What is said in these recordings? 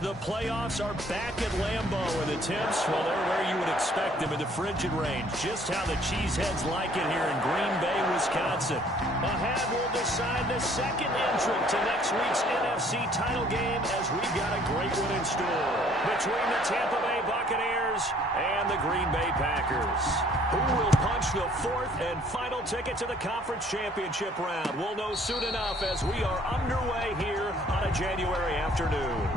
The playoffs are back at Lambeau, and the temps, well, they're where you would expect them in the frigid range. Just how the Cheeseheads like it here in Green Bay, Wisconsin. Ahead, we'll decide the second entrant to next week's NFC title game as we've got a great one in store between the Tampa Bay Buccaneers and the Green Bay Packers. Who will punch the fourth and final ticket to the conference championship round? We'll know soon enough as we are underway here on a January afternoon.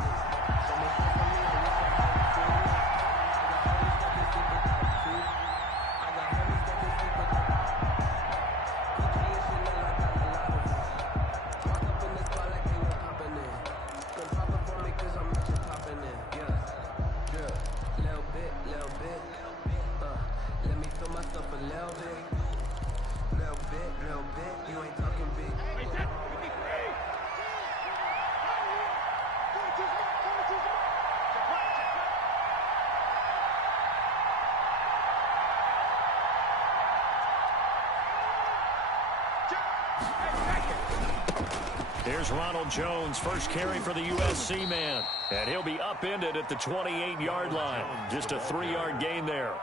Here's Ronald Jones, first carry for the USC man. And he'll be upended at the 28-yard line. Just a 3-yard gain there.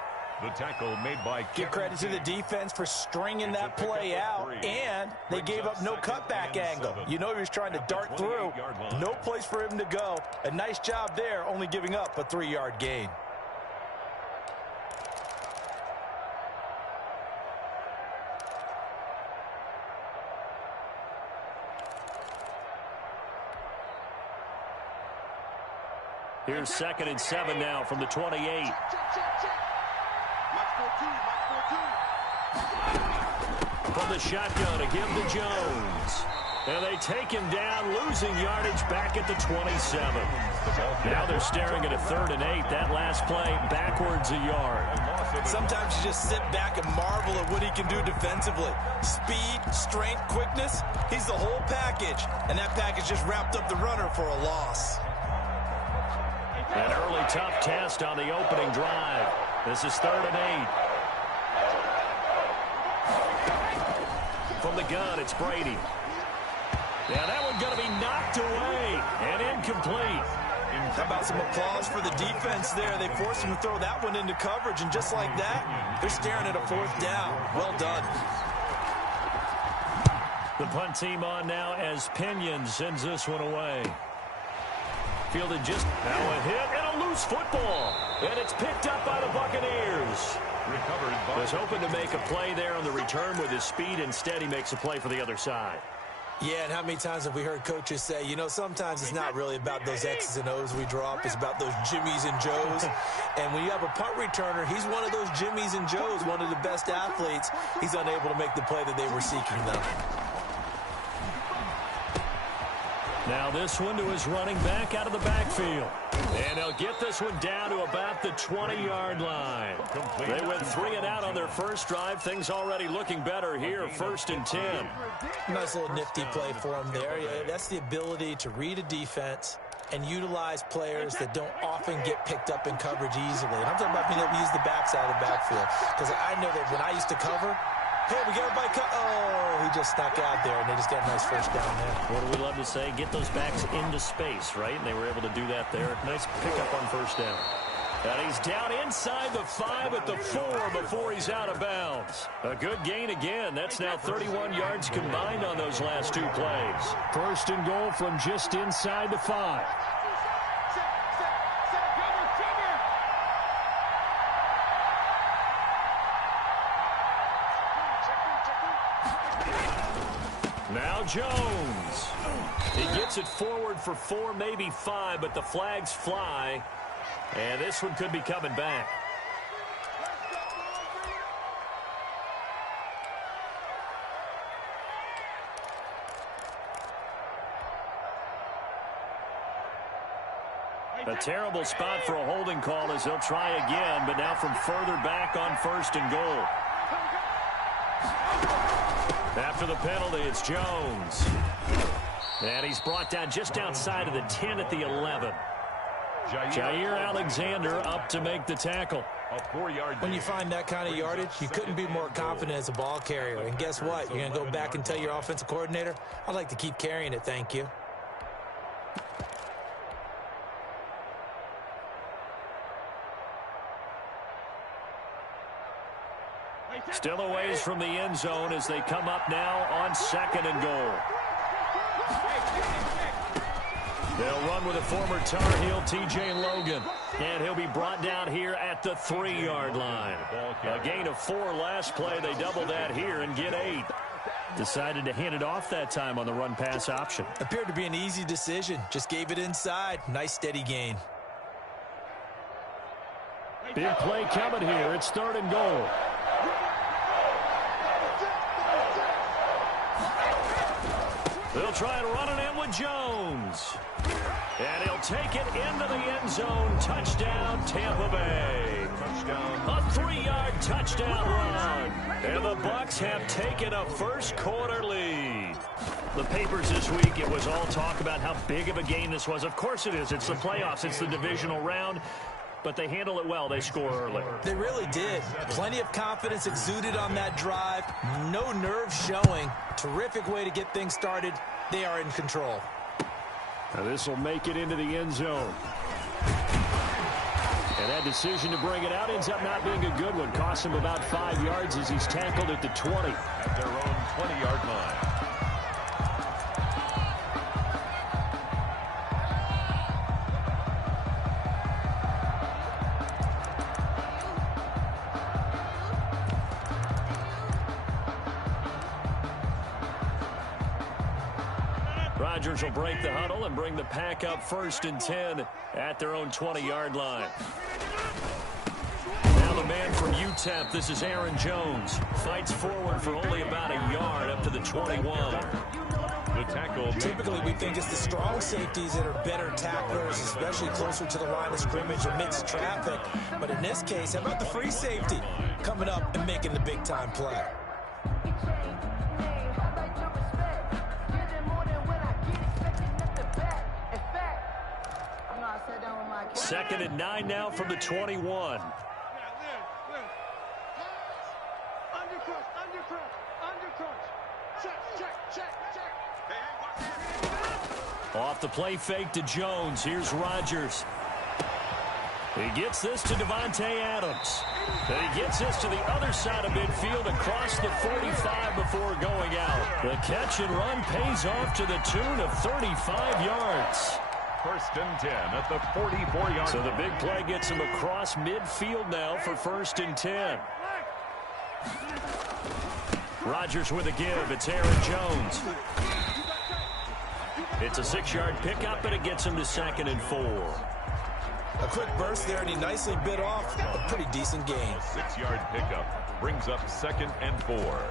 The tackle made by Give credit to the defense for stringing that play out, and they gave up no cutback angle. You know he was trying to dart through. No place for him to go. A nice job there, only giving up a 3-yard gain. Here's 2nd and 7 now from the 28. From the shotgun to give to Jones. And they take him down, losing yardage back at the 27. Now they're staring at a 3rd and 8. That last play backwards a yard. Sometimes you just sit back and marvel at what he can do defensively. Speed, strength, quickness. He's the whole package. And that package just wrapped up the runner for a loss. An early tough test on the opening drive. This is 3rd and 8. From the gun, it's Brady. Yeah, that one's going to be knocked away and incomplete. How about some applause for the defense there? They forced him to throw that one into coverage, and just like that, they're staring at a 4th down. Well done. The punt team on now as Pinion sends this one away. Fielded just now a hit and a loose football. And it's picked up by the Buccaneers. Was hoping to make a play there on the return with his speed. Instead, he makes a play for the other side. Yeah, and how many times have we heard coaches say, you know, sometimes it's not really about those X's and O's we drop. It's about those Jimmies and Joes. And when you have a punt returner, he's one of those Jimmies and Joes, one of the best athletes. He's unable to make the play that they were seeking, though. Now this one to his running back out of the backfield. And he'll get this one down to about the 20-yard line. They went 3 and out on their first drive. Things already looking better here, 1st and 10. Nice little nifty play for him there. Yeah, that's the ability to read a defense and utilize players that don't often get picked up in coverage easily. And I'm talking about being able to use the backside of the backfield. Because I know that when I used to cover, hey, we got everybody cut. Oh, he just snuck out there, and they just got a nice first down there. What do we love to say? Get those backs into space, right? And they were able to do that there. Nice pickup on 1st down. And he's down inside the 5 at the 4 before he's out of bounds. A good gain again. That's now 31 yards combined on those last 2 plays. 1st and goal from just inside the 5. Now Jones. He gets it forward for 4, maybe 5, but the flags fly. And this one could be coming back. A terrible spot for a holding call as they'll try again, but now from further back on 1st and goal. After the penalty, it's Jones. And he's brought down just outside of the 10 at the 11. Jair Alexander up to make the tackle. When you find that kind of yardage, you couldn't be more confident as a ball carrier. And guess what? You're going to go back and tell your offensive coordinator, I'd like to keep carrying it, thank you. Still a ways from the end zone as they come up now on 2nd and goal. They'll run with a former Tar Heel, T.J. Logan. And he'll be brought down here at the 3-yard line. A gain of 4 last play. They double that here and get 8. Decided to hand it off that time on the run-pass option. Appeared to be an easy decision. Just gave it inside. Nice steady gain. Big play coming here. It's 3rd and goal. They'll try and run it in with Jones. And he'll take it into the end zone. Touchdown, Tampa Bay. A 3-yard touchdown run. And the Bucs have taken a first-quarter lead. The papers this week, it was all talk about how big of a game this was. Of course it is. It's the playoffs. It's the divisional round. But they handle it well. They score early. They really did. Plenty of confidence exuded on that drive. No nerves showing. Terrific way to get things started. They are in control. Now this will make it into the end zone. And that decision to bring it out ends up not being a good one. Costs him about 5 yards as he's tackled at the 20. At their own 20-yard line. Rodgers will break the huddle and bring the pack up 1st and 10 at their own 20-yard line. Now the man from UTEP, this is Aaron Jones. Fights forward for only about a yard up to the 21. The tackle. Typically, we think it's the strong safeties that are better tacklers, especially closer to the line of scrimmage amidst traffic. But in this case, how about the free safety coming up and making the big-time play? 2nd and 9 now from the 21. Off the play fake to Jones. Here's Rodgers. He gets this to Devontae Adams. And he gets this to the other side of midfield across the 45 before going out. The catch and run pays off to the tune of 35 yards. 1st and 10 at the 44-yard line. So the big play gets him across midfield now for 1st and 10. Rodgers with a give. It's Aaron Jones. It's a 6-yard pickup, and it gets him to 2nd and 4. A quick burst there, and he nicely bit off a pretty decent gain. A 6-yard pickup brings up 2nd and 4.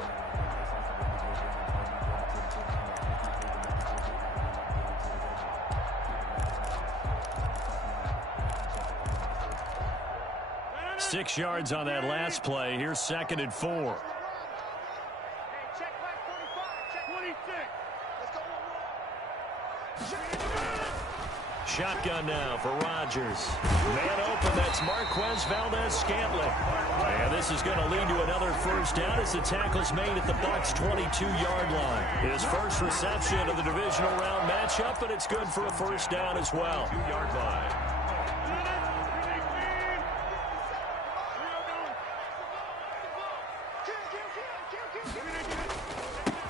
Six yards on that last play. Here's 2nd and 4. Shotgun now for Rodgers. Man open, that's Marquez Valdez-Scantling. And this is going to lead to another first down as the tackle's made at the Bucs' 22-yard line. His first reception of the divisional round matchup, but it's good for a first down as well. 2-yard line.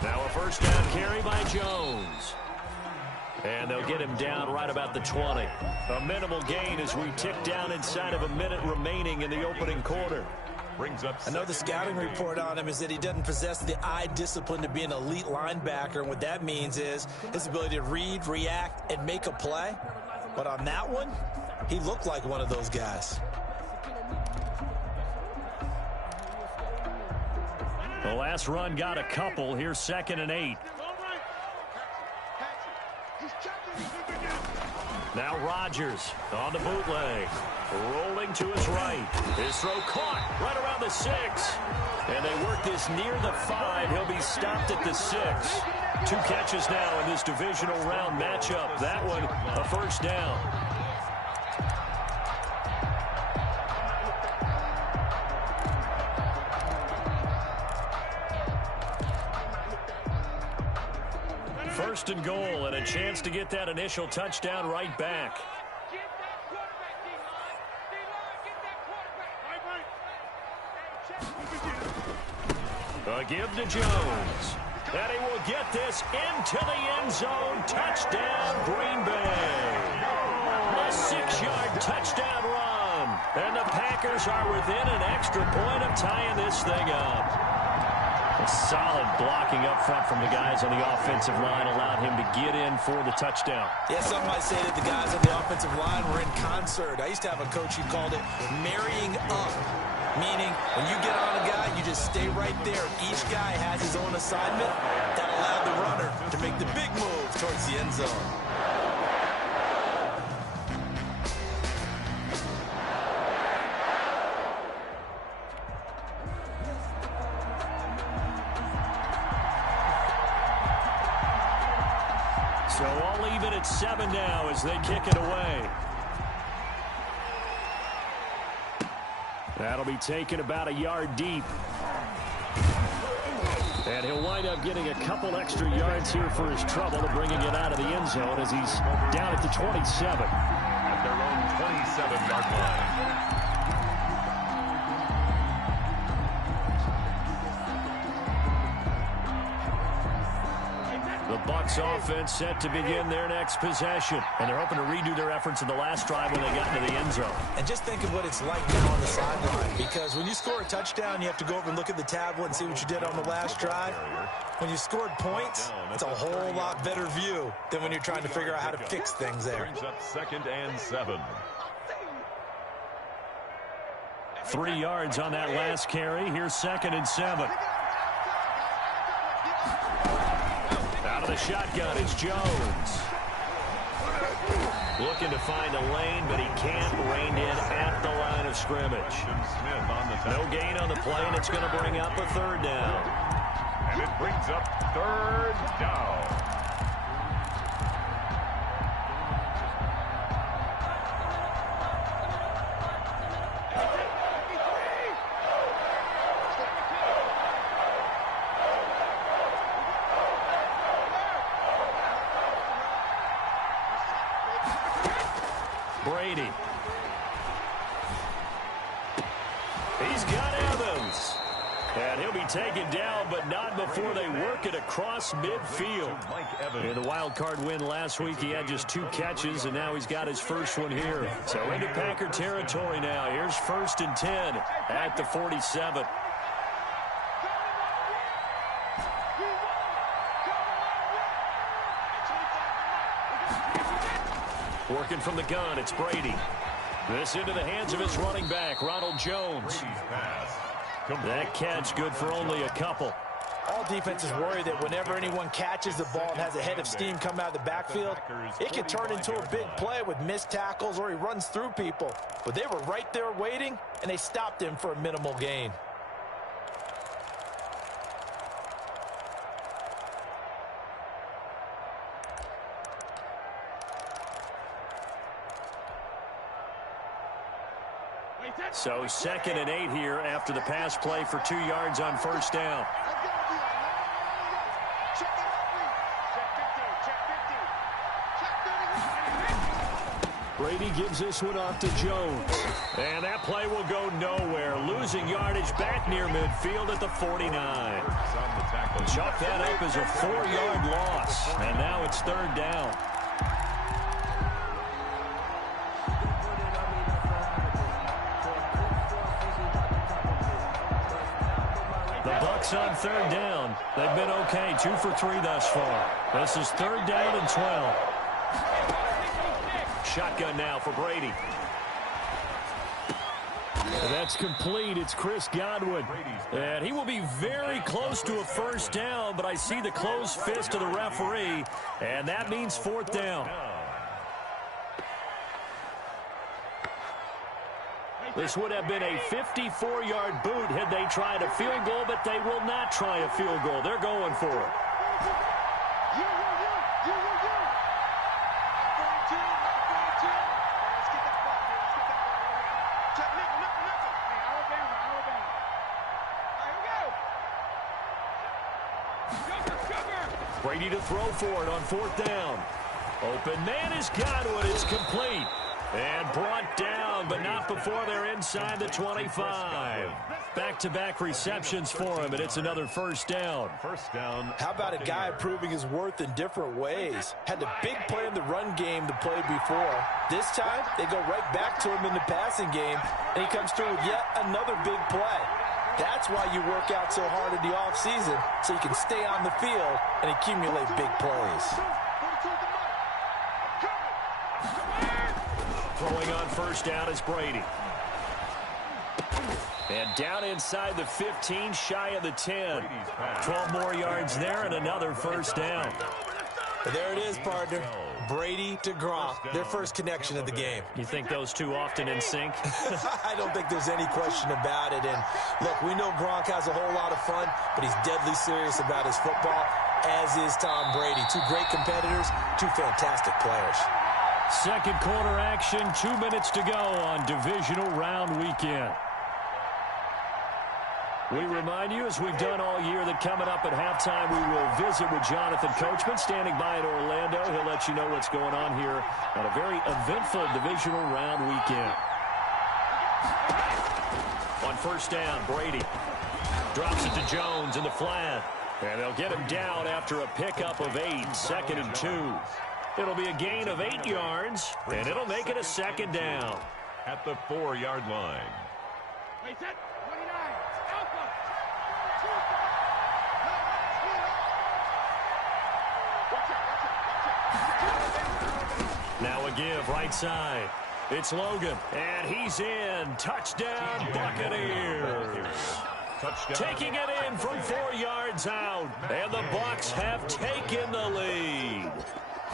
Now a first down carry by Jones. And they'll get him down right about the 20. A minimal gain as we tick down inside of a minute remaining in the opening quarter. Brings up. I know the scouting report on him is that he doesn't possess the eye discipline to be an elite linebacker. And what that means is his ability to read, react, and make a play. But on that one, he looked like one of those guys. The last run got a couple. Here's 2nd and 8. Now Rodgers on the bootleg. Rolling to his right. His throw caught right around the 6. And they work this near the 5. He'll be stopped at the 6. 2 catches now in this divisional round matchup. That one, a first down. First and goal, and a chance to get that initial touchdown right back. A give to Jones. And he will get this into the end zone. Touchdown, Green Bay. A 6-yard touchdown run. And the Packers are within an extra point of tying this thing up. A solid blocking up front from the guys on the offensive line allowed him to get in for the touchdown. Yeah, some might say that the guys on the offensive line were in concert. I used to have a coach who called it marrying up, meaning when you get on a guy, you just stay right there. Each guy has his own assignment. That allowed the runner to make the big move towards the end zone. So all even at 7 now as they kick it away. That'll be taken about a yard deep. And he'll wind up getting a couple extra yards here for his trouble of bringing it out of the end zone as he's down at the 27. At their own 27-yard line. The Bucs offense set to begin their next possession. And they're hoping to redo their efforts in the last drive when they got into the end zone. And just think of what it's like now on the sideline. Because when you score a touchdown, you have to go over and look at the tablet and see what you did on the last drive. When you scored points, it's a whole lot better view than when you're trying to figure out how to fix things there. Brings up 2nd and 7. 3 yards on that last carry. Here's 2nd and 7. Out of the shotgun is Jones. Looking to find a lane, but he can't rein in at the line of scrimmage. No gain on the play, and it's going to bring up a 3rd down. And it brings up 3rd down. Brady. He's got Evans. And he'll be taken down, but not before they work it across midfield. In the wild card win last week, he had just 2 catches, and now he's got his first one here. So into Packer territory now. Here's 1st and 10 at the 47. Working from the gun, it's Brady. This into the hands of his running back, Ronald Jones. That catch good for only a couple. All defenses worry that whenever anyone catches the ball and has a head of steam come out of the backfield, it can turn into a big play with missed tackles or he runs through people. But they were right there waiting, and they stopped him for a minimal gain. So 2nd and 8 here after the pass play for 2 yards on 1st down. Brady gives this one off to Jones. And that play will go nowhere. Losing yardage back near midfield at the 49. Chalk that up as a 4-yard loss. And now it's 3rd down. On 3rd down. They've been okay. 2 for 3 thus far. This is 3rd down and 12. Shotgun now for Brady. That's complete. It's Chris Godwin. And he will be very close to a 1st down, but I see the closed fist of the referee, and that means 4th down. This would have been a 54-yard boot had they tried a field goal, but they will not try a field goal. They're going for it. Brady to throw for it on 4th down. Open man is Godwin. It's complete. And brought down, but not before they're inside the 25. Back-to-back receptions for him, and it's another first down. First down. How about a guy proving his worth in different ways? Had the big play in the run game to play before. This time, they go right back to him in the passing game, and he comes through with yet another big play. That's why you work out so hard in the offseason, so you can stay on the field and accumulate big plays. Throwing on first down is Brady. And down inside the 15, shy of the 10. 12 more yards there and another first down. There it is, partner. Brady to Gronk, their first connection of the game. You think those two often in sync? I don't think there's any question about it. And look, we know Gronk has a whole lot of fun, but he's deadly serious about his football, as is Tom Brady. Two great competitors, two fantastic players. Second quarter action, 2 minutes to go on divisional round weekend. We remind you, as we've done all year, that coming up at halftime, we will visit with Jonathan Coachman, standing by in Orlando. He'll let you know what's going on here on a very eventful divisional round weekend. On first down, Brady drops it to Jones in the flat. And they'll get him down after a pickup of 8, 2nd and 2. It'll be a gain of 8 yards, and it'll make it a second down. At the 4-yard line. Now a give right side. It's Logan, and he's in. Touchdown, Buccaneers. Touchdown. Taking it in from 4 yards out, and the Bucs have taken the lead.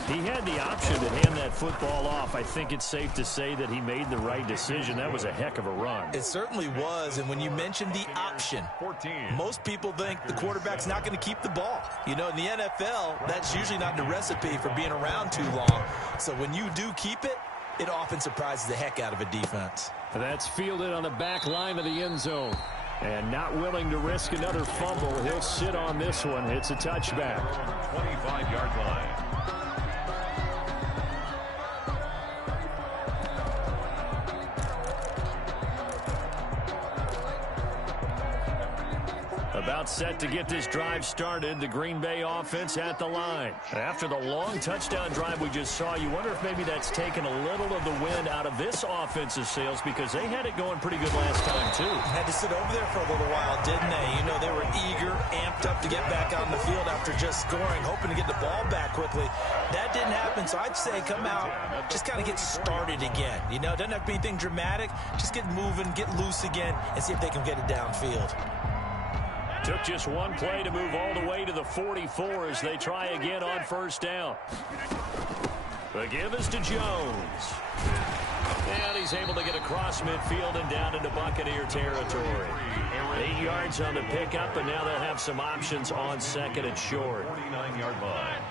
He had the option to hand that football off. I think it's safe to say that he made the right decision. That was a heck of a run. It certainly was, and when you mention the option, 14. most people think the quarterback's not going to keep the ball. You know, in the NFL, that's usually not the recipe for being around too long. So when you do keep it, it often surprises the heck out of a defense. That's fielded on the back line of the end zone. And not willing to risk another fumble, he'll sit on this one. It's a touchback. 25-yard line. About set to get this drive started. The Green Bay offense at the line. After the long touchdown drive we just saw, you wonder if maybe that's taken a little of the wind out of this offensive sails, because they had it going pretty good last time, too. Had to sit over there for a little while, didn't they? You know, they were eager, amped up to get back on the field after just scoring, hoping to get the ball back quickly. That didn't happen, so I'd say come out, just kind of get started again. You know, it doesn't have to be anything dramatic. Just get moving, get loose again, and see if they can get it downfield. Took just one play to move all the way to the 44 as they try again on first down. The give is to Jones. And he's able to get across midfield and down into Buccaneer territory. 8 yards on the pickup, and now they'll have some options on second and short. 49-yard line.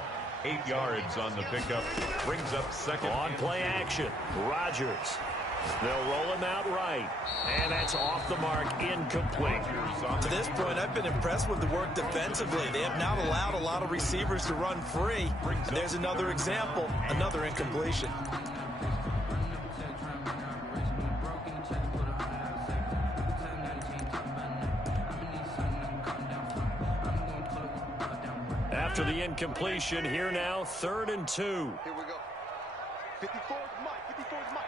8 yards on the pickup. Brings up second. On play action, Rodgers. They'll roll him out right. And that's off the mark, incomplete. To this point, I've been impressed with the work defensively. They have not allowed a lot of receivers to run free. There's another example, another incompletion. After the incompletion, here now, 3rd and 2. Here we go. 54 is Mike. 54 is Mike.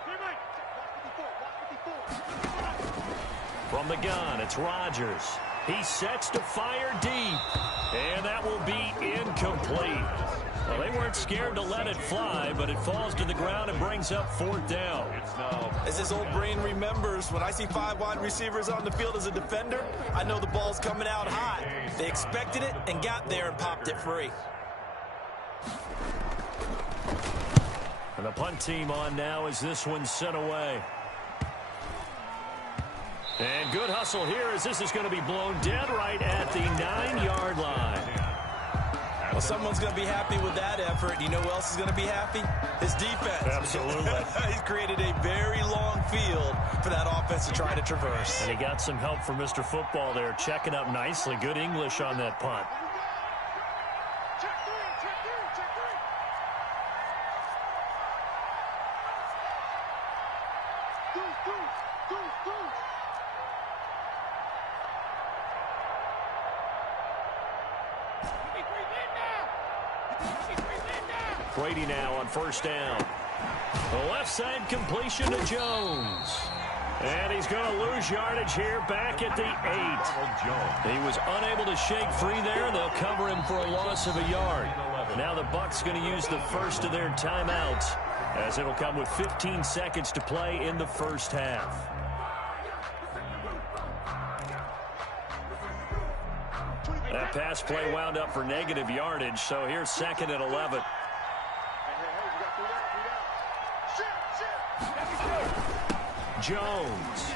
From the gun, it's Rodgers. He sets to fire deep, and that will be incomplete. Well, they weren't scared to let it fly, but it falls to the ground and brings up 4th down. As his old brain remembers, when I see 5 wide receivers on the field as a defender, I know the ball's coming out hot. They expected it and got there and popped it free. And the punt team on now as this one's sent away. And good hustle here as this is going to be blown dead right at the 9-yard line. Well, someone's going to be happy with that effort. You know who else is going to be happy? His defense. Absolutely. He's created a very long field for that offense to try to traverse. And he got some help from Mr. Football there, checking up nicely. Good English on that punt. Brady now on first down. The left side completion to Jones. And he's going to lose yardage here back at the 8. He was unable to shake free there. They'll cover him for a loss of a yard. Now the Bucs going to use the first of their timeouts, as it'll come with 15 seconds to play in the first half. That pass play wound up for negative yardage, so here's second and 11. Jones.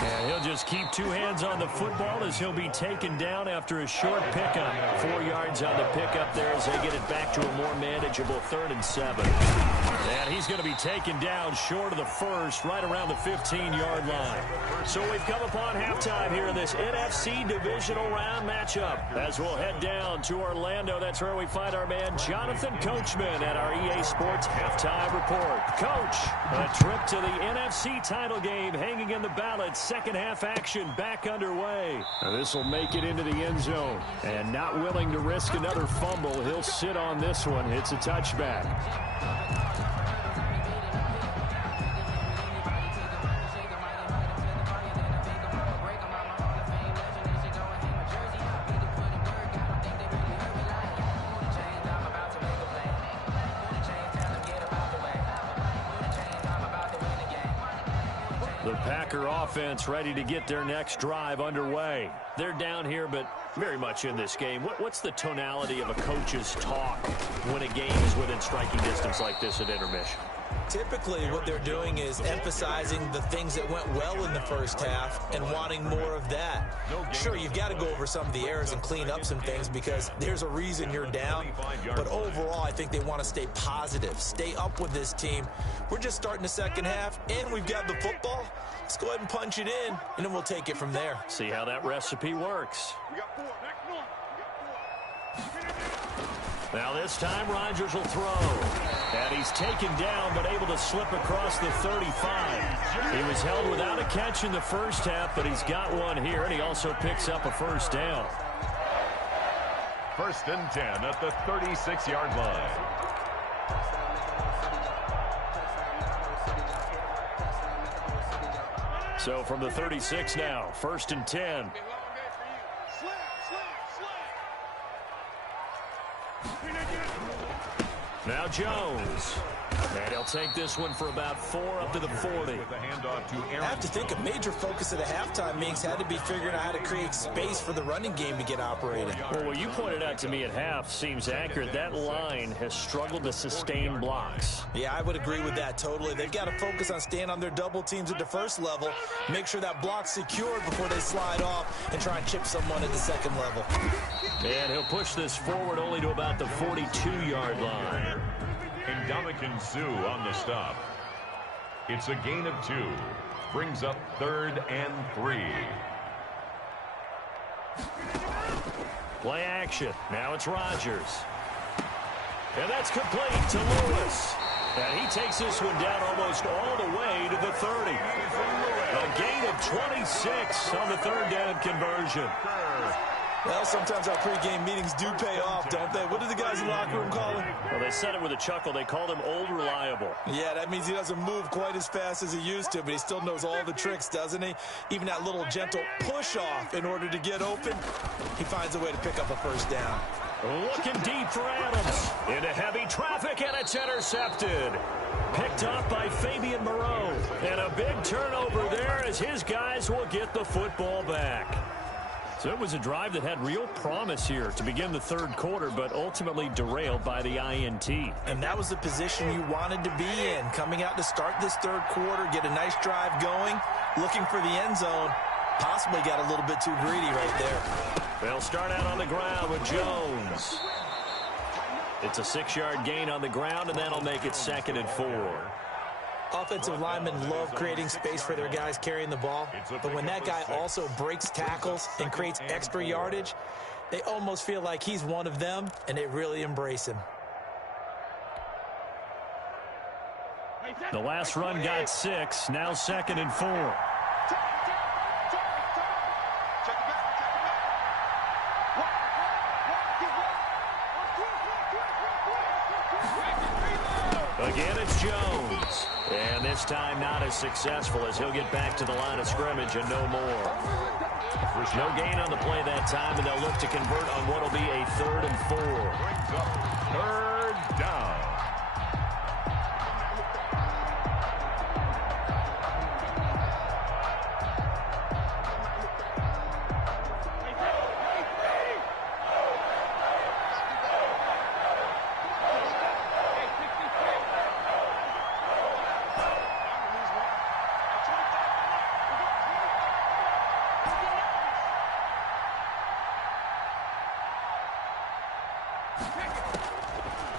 And he'll just keep two hands on the football as he'll be taken down after a short pickup. 4 yards on the pickup there as they get it back to a more manageable 3rd and 7. And he's going to be taken down short of the first, right around the 15-yard line. So we've come upon halftime here in this NFC divisional round matchup. As we'll head down to Orlando, that's where we find our man Jonathan Coachman at our EA Sports halftime report. Coach, a trip to the NFC title game hanging in the balance. Second half action back underway. This will make it into the end zone. And not willing to risk another fumble, he'll sit on this one. It's a touchback. The Packer offense ready to get their next drive underway. They're down here, but very much in this game. What's the tonality of a coach's talk when a game is within striking distance like this at intermission? Typically, what they're doing is emphasizing the things that went well in the first half and wanting more of that. Sure, you've got to go over some of the errors and clean up some things because there's a reason you're down. But overall, I think they want to stay positive, stay up with this team. We're just starting the second half, and we've got the football. Let's go ahead and punch it in, and then we'll take it from there. See how that recipe works. Now this time, Rodgers will throw. And he's taken down, but able to slip across the 35. He was held without a catch in the first half, but he's got one here, and he also picks up a first down. 1st and 10 at the 36-yard line. So from the 36 now, 1st and 10. Now Jones. And he'll take this one for about 4 up to the 40. I have to think a major focus of the halftime meetings had to be figuring out how to create space for the running game to get operating. Well, what you pointed out to me at half seems accurate. That line has struggled to sustain blocks. Yeah, I would agree with that totally. They've got to focus on staying on their double teams at the first level, make sure that block's secured before they slide off and try and chip someone at the second level. And he'll push this forward only to about the 42-yard line. And Dominican Sue on the stop. It's a gain of 2. Brings up 3rd and 3. Play action. Now it's Rodgers. And that's complete to Lewis. And he takes this one down almost all the way to the 30. A gain of 26 on the 3rd down conversion. Well, sometimes our pregame meetings do pay off, don't they? What do the guys in the locker room call him? Well, they said it with a chuckle. They called him Old Reliable. Yeah, that means he doesn't move quite as fast as he used to, but he still knows all the tricks, doesn't he? Even that little gentle push-off in order to get open, he finds a way to pick up a first down. Looking deep for Adams. Into heavy traffic, and it's intercepted. Picked up by Fabian Moreau. And a big turnover there as his guys will get the football back. So it was a drive that had real promise here to begin the 3rd quarter, but ultimately derailed by the INT. And that was the position you wanted to be in, coming out to start this 3rd quarter, get a nice drive going, looking for the end zone. Possibly got a little bit too greedy right there. They'll start out on the ground with Jones. It's a 6-yard gain on the ground, and that'll make it 2nd and 4. Offensive linemen love creating space for their guys carrying the ball, but when that guy also breaks tackles and creates extra yardage, they almost feel like he's one of them, and they really embrace him. The last run got 6. Now 2nd and 4. Again, it's Jones. And this time not as successful as he'll get back to the line of scrimmage and no more. There's no gain on the play that time, and they'll look to convert on what will be a 3rd and 4. Brings up 3rd down.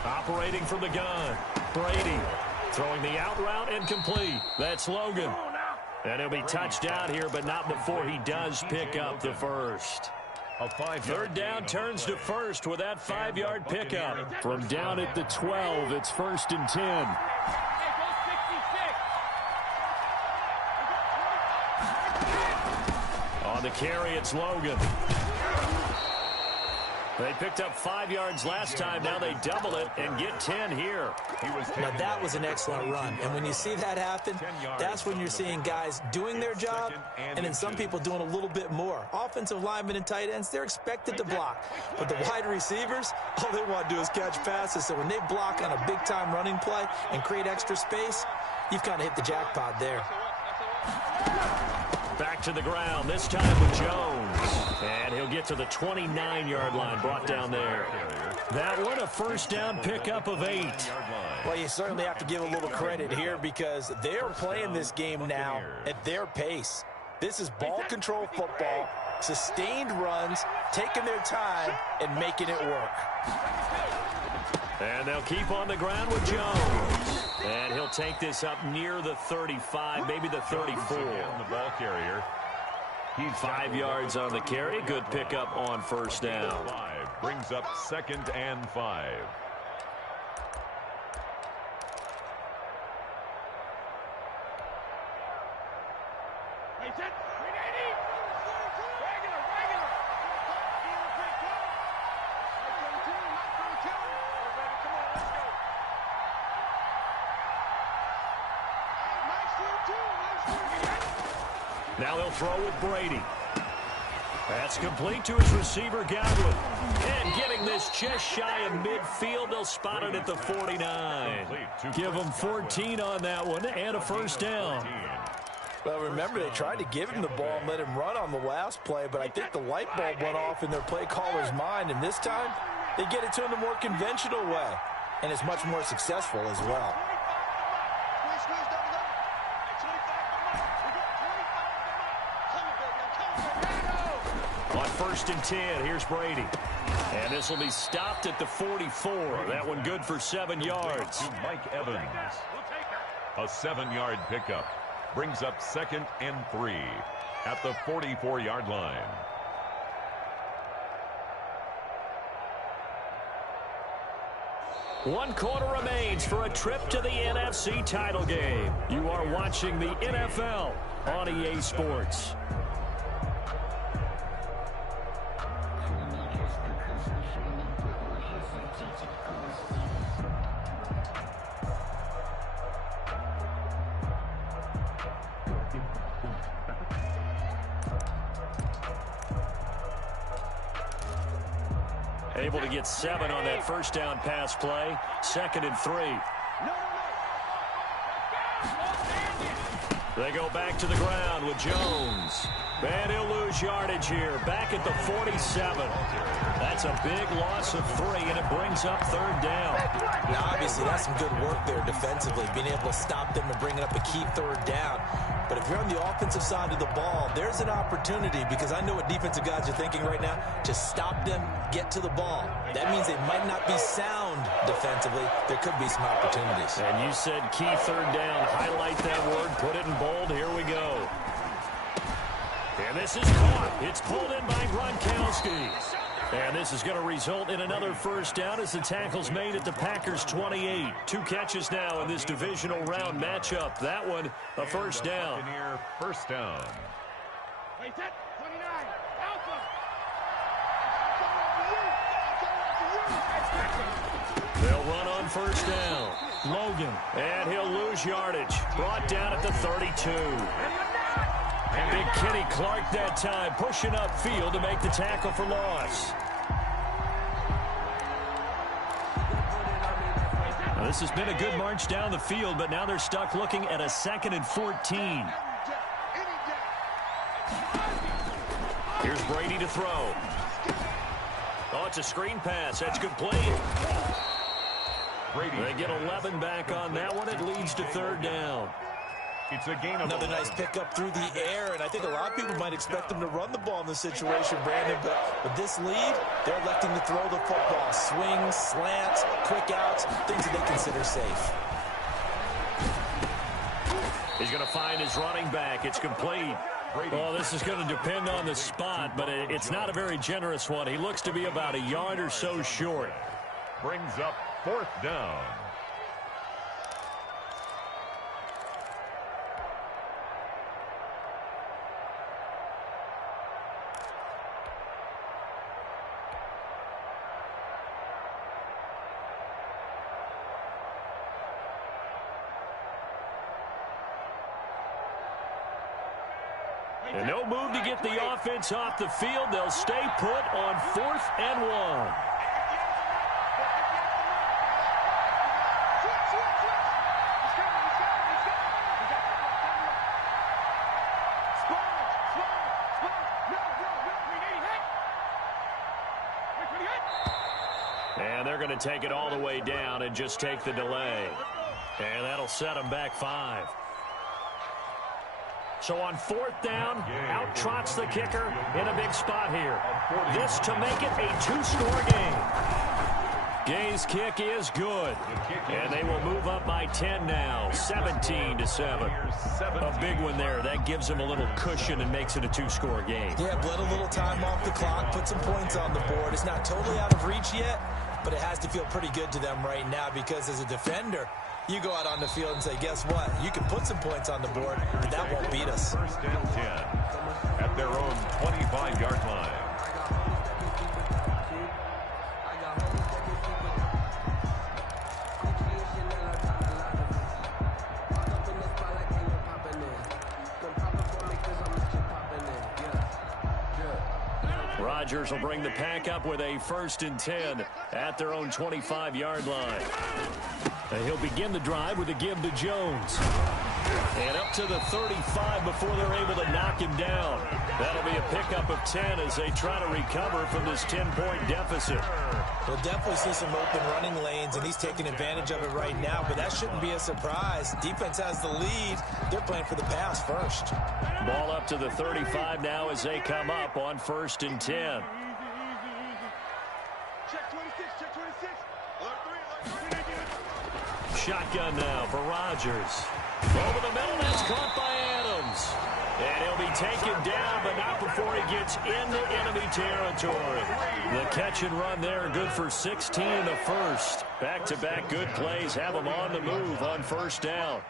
Operating from the gun, Brady throwing the out route incomplete. That's Logan. And he'll be touched out here, but not before he does pick up the first. A 3rd down turns to first with that 5-yard pickup. From down at the 12, it's 1st and 10. On the carry, it's Logan. They picked up 5 yards last time. Now they double it and get 10 here. Now, that was an excellent run. And when you see that happen, that's when you're seeing guys doing their job and then some people doing a little bit more. Offensive linemen and tight ends, they're expected to block. But the wide receivers, all they want to do is catch passes. So when they block on a big-time running play and create extra space, you've kind of hit the jackpot there. Back to the ground, this time with Jones. And he'll get to the 29-yard line, brought down there. That one, a 1st down pickup of 8. Well, you certainly have to give a little credit here because they're playing this game now at their pace. This is ball control football, sustained runs, taking their time, and making it work. And they'll keep on the ground with Jones. And he'll take this up near the 35, maybe the 34. The ball carrier. He's 5 yards on the carry. Good pickup on 1st down. 5 brings up 2nd and 5. Now they'll throw with Brady. That's complete to his receiver, Godwin. And getting this just shy of midfield, they'll spot it at the 49. Give him 14 on that one and a 1st down. Well, remember, they tried to give him the ball and let him run on the last play, but I think the light bulb went off in their play caller's mind, and this time they get it to him the more conventional way, and it's much more successful as well. On 1st and 10, here's Brady. And this will be stopped at the 44. That one good for 7 yards. To Mike Evans. A 7-yard pickup. Brings up 2nd and 3 at the 44-yard line. One quarter remains for a trip to the NFC title game. You are watching the NFL on EA Sports. Able to get 7 on that 1st down pass play. 2nd and 3. They go back to the ground with Jones. And he'll lose yardage here. Back at the 47. That's a big loss of 3, and it brings up 3rd down. Now, obviously, that's some good work there defensively, being able to stop them and bring it up a key 3rd down. But if you're on the offensive side of the ball, there's an opportunity, because I know what defensive guys are thinking right now, to stop them, get to the ball. That means they might not be sound defensively. There could be some opportunities. And you said key 3rd down. Highlight that word. Put it in bold. Here we go. And this is caught. It's pulled in by Gronkowski. And this is going to result in another first down as the tackle's made at the Packers' 28. 2 catches now in this divisional round matchup. That one, a first down. First down. Wait, that 29. Alpha. They'll run on first down. Logan. And he'll lose yardage. Brought down at the 32. Big Kenny Clark that time, pushing upfield to make the tackle for loss. Now, this has been a good march down the field, but now they're stuck looking at a 2nd and 14. Here's Brady to throw. Oh, it's a screen pass. That's complete. They get 11 back on that one. It leads to 3rd down. It's a gain of another nice pickup through the air, and I think a lot of people might expect them to run the ball in this situation, Brandon, but with this lead, they're electing to throw the football. Swings, slants, quick outs, things that they consider safe. He's going to find his running back. It's complete. Oh, this is going to depend on the spot, but it's not a very generous one. He looks to be about a yard or so short. Brings up 4th down. And no move to get the offense off the field. They'll stay put on 4th and 1. And they're going to take it all the way down and just take the delay. And that'll set them back 5. So on 4th down, out trots the kicker in a big spot here. This to make it a 2-score game. Gay's kick is good. And they will move up by 10 now, 17-7. A big one there. That gives them a little cushion and makes it a 2-score game. Yeah, bled a little time off the clock, put some points on the board. It's not totally out of reach yet, but it has to feel pretty good to them right now because as a defender, you go out on the field and say, guess what? You can put some points on the board, but that won't beat us. 1st and 10 at their own 25-yard line. Rodgers will bring the pack up with a 1st and 10 at their own 25-yard line. And he'll begin the drive with a give to Jones. And up to the 35 before they're able to knock him down. That'll be a pickup of 10 as they try to recover from this 10-point deficit. We'll definitely see some open running lanes, and he's taking advantage of it right now, but that shouldn't be a surprise. Defense has the lead. They're playing for the pass first. Ball up to the 35 now as they come up on 1st and 10. Check 26, check 26. Shotgun now for Rodgers. Over the middle, that's caught by Adams. And he'll be taken down, but not before he gets into enemy territory. The catch and run there, good for 16 in the first. Back-to-back good plays have him on the move on 1st down.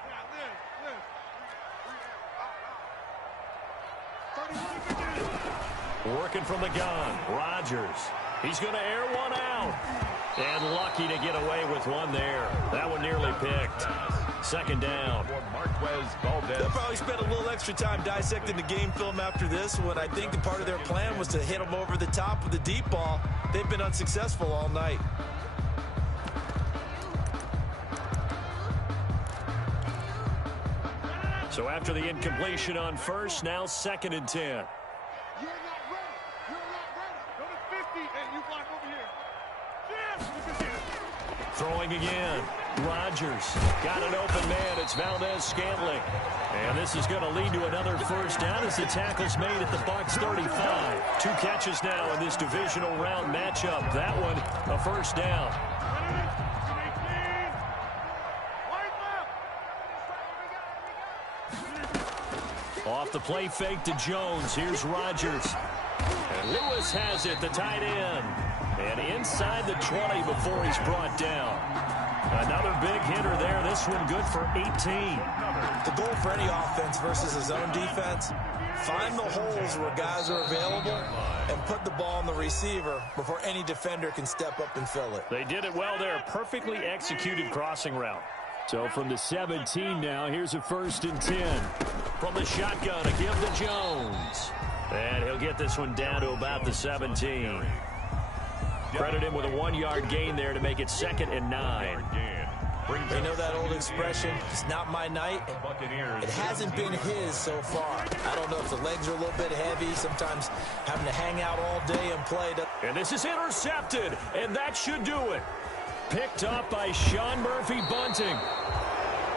Working from the gun, Rodgers. He's going to air one out. And lucky to get away with one there. That one nearly picked. 2nd down. They'll probably spend a little extra time dissecting the game film after this one. I think part of their plan was to hit them over the top with the deep ball. They've been unsuccessful all night. So after the incompletion on 1st, now 2nd and 10. You're not ready. You're not ready. Go to 50 and you block over here. Throwing again. Rodgers got an open man. It's Valdez-Scantling. And this is going to lead to another 1st down as the tackle's made at the Bucs 35. 2 catches now in this divisional round matchup. That one, a 1st down. Off the play fake to Jones. Here's Rodgers. And Lewis has it, the tight end. And inside the 20 before he's brought down. Another big hitter there. This one good for 18. The goal for any offense versus a zone defense, find the holes where guys are available and put the ball on the receiver before any defender can step up and fill it. They did it well there. Perfectly executed crossing route. So from the 17 now, here's a 1st and 10. From the shotgun, a give to Jones. And he'll get this one down to about the 17. Credit him with a 1-yard gain there to make it 2nd and 9. They know that old expression, it's not my night. It hasn't been his so far. I don't know if the legs are a little bit heavy, sometimes having to hang out all day and play. And this is intercepted, and that should do it. Picked up by Sean Murphy-Bunting.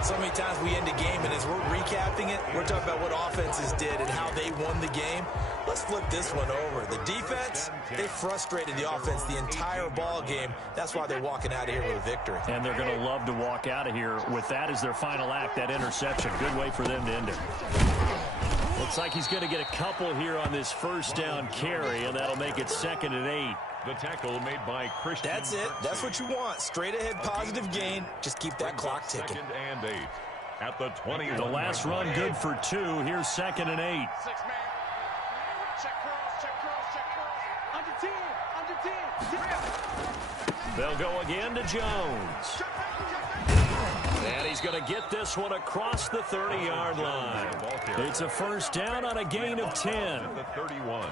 So many times we end a game, and as we're recapping it, we're talking about what offenses did and how they won the game. Let's flip this one over. The defense, they frustrated the offense the entire ball game. That's why they're walking out of here with a victory. And they're going to love to walk out of here with that as their final act, that interception. Good way for them to end it. Looks like he's going to get a couple here on this 1st down carry, and that'll make it 2nd and 8. The tackle made by Christian. That's it. That's what you want. Straight ahead positive gain. Just keep that clock ticking. 2nd and 8 at the 21. The last run good for 2. Here's 2nd and 8. 6-man. Check cross, check cross, check cross. Under 10, under 10. They'll go again to Jones. And he's going to get this one across the 30-yard line. It's a 1st down on a gain of 10.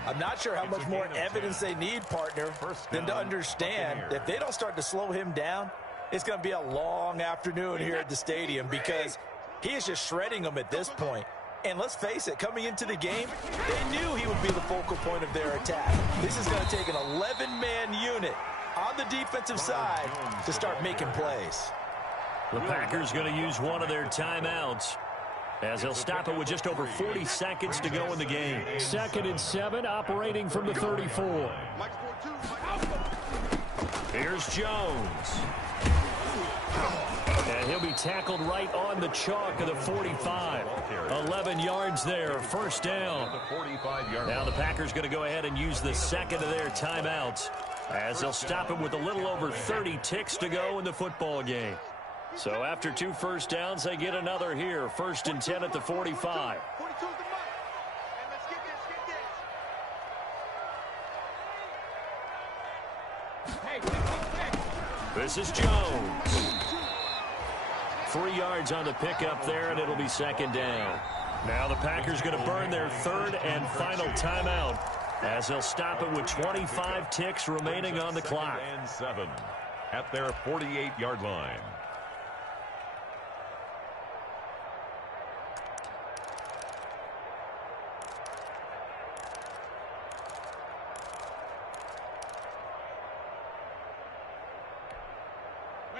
I'm not sure how much more evidence they need, partner, than to understand that if they don't start to slow him down, it's going to be a long afternoon here at the stadium because he is just shredding them at this point. And let's face it, coming into the game, they knew he would be the focal point of their attack. This is going to take an 11-man unit on the defensive side to start making plays. The Packers going to use one of their timeouts as they'll stop it with just over 40 seconds to go in the game. 2nd and 7, operating from the 34. Here's Jones. And he'll be tackled right on the chalk of the 45. 11 yards there, 1st down. Now the Packers going to go ahead and use the 2nd of their timeouts as they'll stop it with a little over 30 ticks to go in the football game. So after 2 1st downs, they get another here. 1st and 10 at the 45. This is Jones. 3 yards on the pickup there, and it'll be 2nd down. Now the Packers going to burn their 3rd and final timeout as they'll stop it with 25 ticks remaining on the clock. 2nd and 7 at their 48-yard line.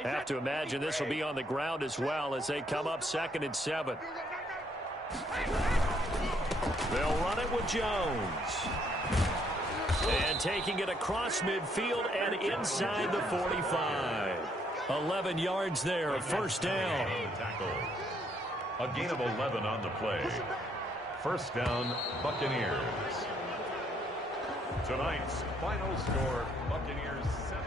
Have to imagine this will be on the ground as well as they come up 2nd and 7. They'll run it with Jones. And taking it across midfield and inside the 45. 11 yards there, 1st down. A gain of 11 on the play. 1st down, Buccaneers. Tonight's final score, Buccaneers 7.